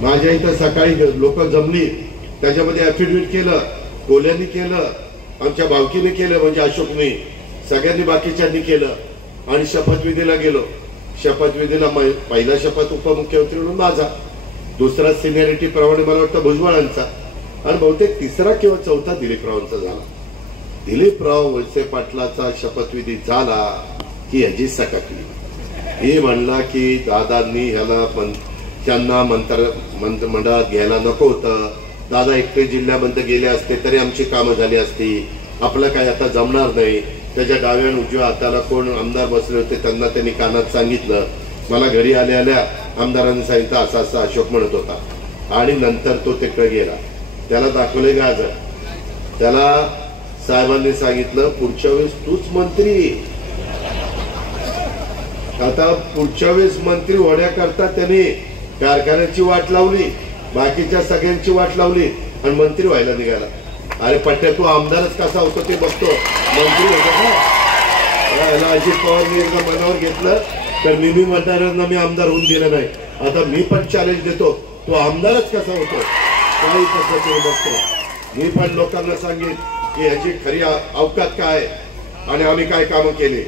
माझ्या इथं सकाळी लोक जमली, त्याच्यामध्ये ऍफिडेव्हिट केलं, कोल्यांनी केलं, आमच्या भावकीने केलं, म्हणजे अशोकने, सगळ्यांनी बाकीच्यांनी केलं आणि शपथविधीला गेलो. शपथविधीला पहिला शपथ उपमुख्यमंत्री म्हणून माझा, दुसरा सिनियरिटी प्रमाणे मला वाटतं भुजबळांचा, आणि बहुतेक तिसरा किंवा चौथा दिलीपरावांचा झाला. दिलीपराव वळसे पाटलाचा शपथविधी झाला की ह्याची सटकली. हे म्हणला की दादांनी ह्याला त्यांना मंत्रिमंडळात घ्यायला नको होतं, दादा एकटे जिल्ह्यामध्ये गेले असते तरी आमची कामं झाली असती, आपलं काय आता जमणार नाही. त्याच्या डाव्या आणि उजव्या हाताला कोण आमदार बसले होते त्यांना त्यांनी कानात सांगितलं. मला घरी आल्या आल्या आमदारांनी सांगितलं असं असं अशोक म्हणत होता, आणि नंतर तो तिकडे गेला. त्याला दाखवले गाजर, त्याला साहेबांनी सांगितलं पुढच्या वेळेस तूच मंत्री. आता पुढच्या वेळेस मंत्री होण्याकरता त्यांनी कारखान्याची वाट लावली, बाकीच्या सगळ्यांची वाट लावली आणि मंत्री व्हायला निघाला. अरे पट्ट्या, तू आमदारच कसा होतो ते बघतो, मंत्री होतो का? अजित पवारने एकदा मनावर घेतलं तर मी मतदारांना मी आमदार होऊन दिलं नाही. आता मी पण चॅलेंज देतो, तो आमदारच कसा होतो काही पद्धतीने बघतो. मी पण लोकांना सांगेन की ह्याची खरी अवकात काय आणि आम्ही काय कामं केली.